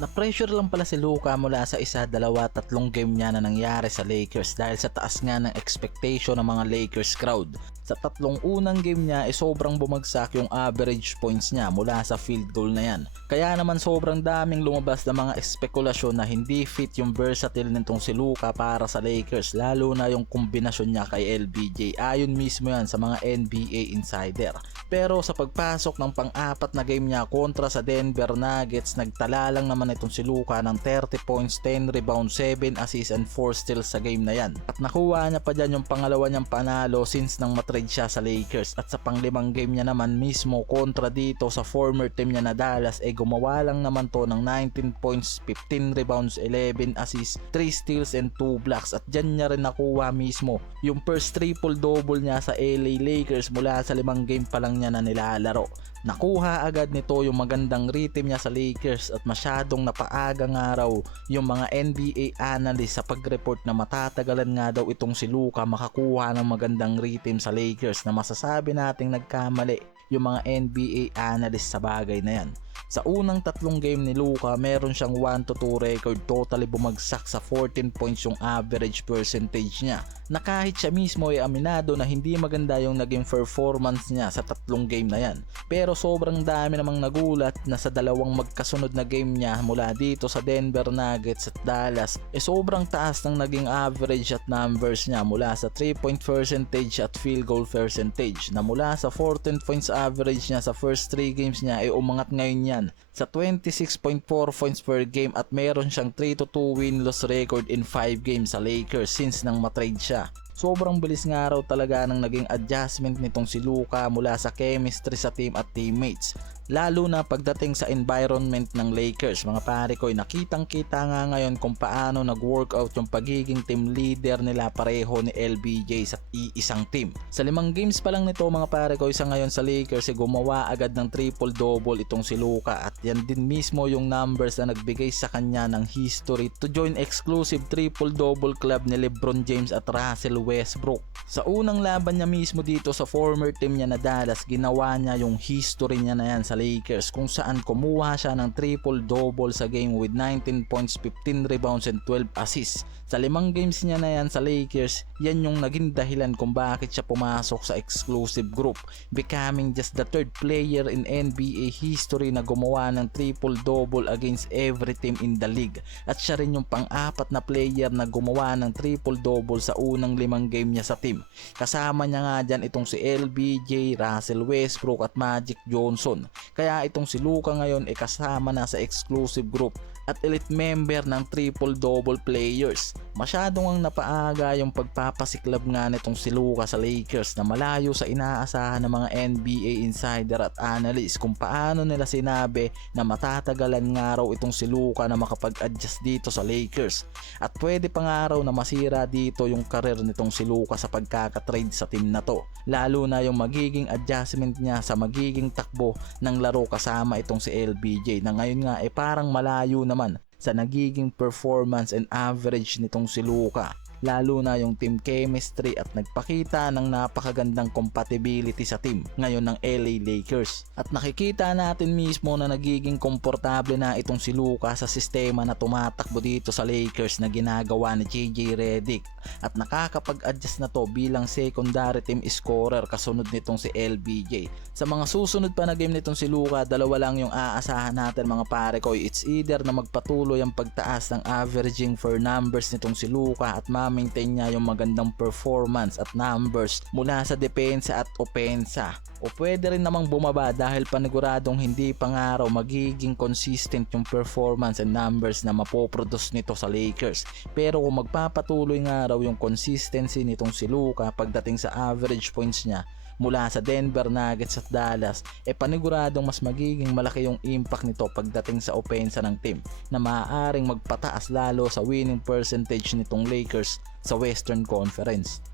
Na-pressure lang pala si Luka mula sa isa, dalawa, tatlong game niya na nangyari sa Lakers dahil sa taas nga ng expectation ng mga Lakers crowd. Sa tatlong unang game niya sobrang bumagsak yung average points niya mula sa field goal na yan. Kaya naman sobrang daming lumabas na mga espekulasyon na hindi fit yung versatile nitong si Luka para sa Lakers, lalo na yung kombinasyon niya kay LBJ. Ayon mismo yan sa mga NBA insider. Pero sa pagpasok ng pang-apat na game niya kontra sa Denver Nuggets, nagtala lang naman itong si Luka ng 30 points, 10 rebounds, 7 assists and 4 steals sa game na yan. At nakuha niya pa dyan yung pangalawa niyang panalo since nang matrade siya sa Lakers. At sa panglimang game niya naman mismo kontra dito sa former team niya na Dallas, gumawa lang naman to ng 19 points, 15 rebounds, 11 assists, 3 steals and 2 blocks. At dyan niya rin nakuha mismo yung first triple-double niya sa LA Lakers mula sa 5 game pa lang niya na nilalaro. Nakuha agad nito yung magandang rhythm niya sa Lakers at masyadong napaaga nga raw yung mga NBA analyst sa pag-report na matatagalan nga daw itong si Luka makakuha ng magandang rhythm sa Lakers, na masasabi nating nagkamali yung mga NBA analyst sa bagay na yan. Sa unang tatlong game ni Luka, meron siyang 1-2 record, totally bumagsak sa 14 points yung average percentage niya. Na kahit siya mismo ay aminado na hindi maganda yung naging performance niya sa tatlong game na yan. Pero sobrang dami namang nagulat na sa dalawang magkasunod na game niya mula dito sa Denver Nuggets at Dallas, sobrang taas ng naging average at numbers niya mula sa 3-point percentage at field goal percentage, na mula sa 14 points average niya sa first 3 games niya umangat ngayon yan sa 26.4 points per game, at meron siyang 3-2 win-loss record in 5 games sa Lakers since nang matrade siya. Sobrang bilis nga raw talaga ng naging adjustment nitong si Luka mula sa chemistry sa team at teammates, lalo na pagdating sa environment ng Lakers. Mga pare ko, nakitang kita nga ngayon kung paano nag-workout yung pagiging team leader nila pareho ni LBJ sa iisang team. Sa 5 games pa lang nito mga pare ko, isa ngayon sa Lakers gumawa agad ng triple-double itong si Luka, at yan din mismo yung numbers na nagbigay sa kanya ng history to join exclusive triple-double club ni LeBron James at Russell Westbrook. Sa unang laban niya mismo dito sa former team niya na Dallas, ginawa niya yung history niya na yan sa Lakers, kung saan kumuha siya ng triple-double sa game with 19 points, 15 rebounds and 12 assists. Sa 5 games niya na yan sa Lakers, yan yung naging dahilan kung bakit siya pumasok sa exclusive group, becoming just the third player in NBA history na gumawa ng triple-double against every team in the league. At siya rin yung pang-apat na player na gumawa ng triple-double sa unang 5 game niya sa team. Kasama niya nga dyan itong si LBJ, Russell Westbrook at Magic Johnson. Kaya itong si Luka ngayon kasama na sa exclusive group at elite member ng triple-double players. Masyadong ang napaaga yung pagpapasiklab nga nitong si Luka sa Lakers, na malayo sa inaasahan ng mga NBA insider at analyst kung paano nila sinabi na matatagalan nga raw itong si Luka na makapag-adjust dito sa Lakers. At pwede pa nga raw na masira dito yung career nitong si Luka sa pagkakatrade sa team na to, lalo na yung magiging adjustment niya sa magiging takbo ng laro kasama itong si LBJ, na ngayon nga parang malayo naman sa nagiging performance and average nitong si Luka, lalo na yung team chemistry, at nagpakita ng napakagandang compatibility sa team ngayon ng LA Lakers. At nakikita natin mismo na nagiging komportable na itong si Luka sa sistema na tumatakbo dito sa Lakers na ginagawa ni JJ Redick, at nakakapag-adjust na to bilang secondary team scorer kasunod nitong si LBJ. Sa mga susunod pa na game nitong si Luka, dalawa lang yung aasahan natin mga pare ko. It's either na magpatuloy ang pagtaas ng averaging for numbers nitong si Luka at maintain niya yung magandang performance at numbers mula sa depensa at opensa, o pwede rin namang bumaba dahil paniguradong hindi pa nga raw magiging consistent yung performance and numbers na mapoproduce nito sa Lakers. Pero kung magpapatuloy nga raw yung consistency nitong si Luka pagdating sa average points niya mula sa Denver Nuggets at Dallas, paniguradong mas magiging malaki yung impact nito pagdating sa opensa ng team, na maaaring magpataas lalo sa winning percentage nitong Lakers sa Western Conference.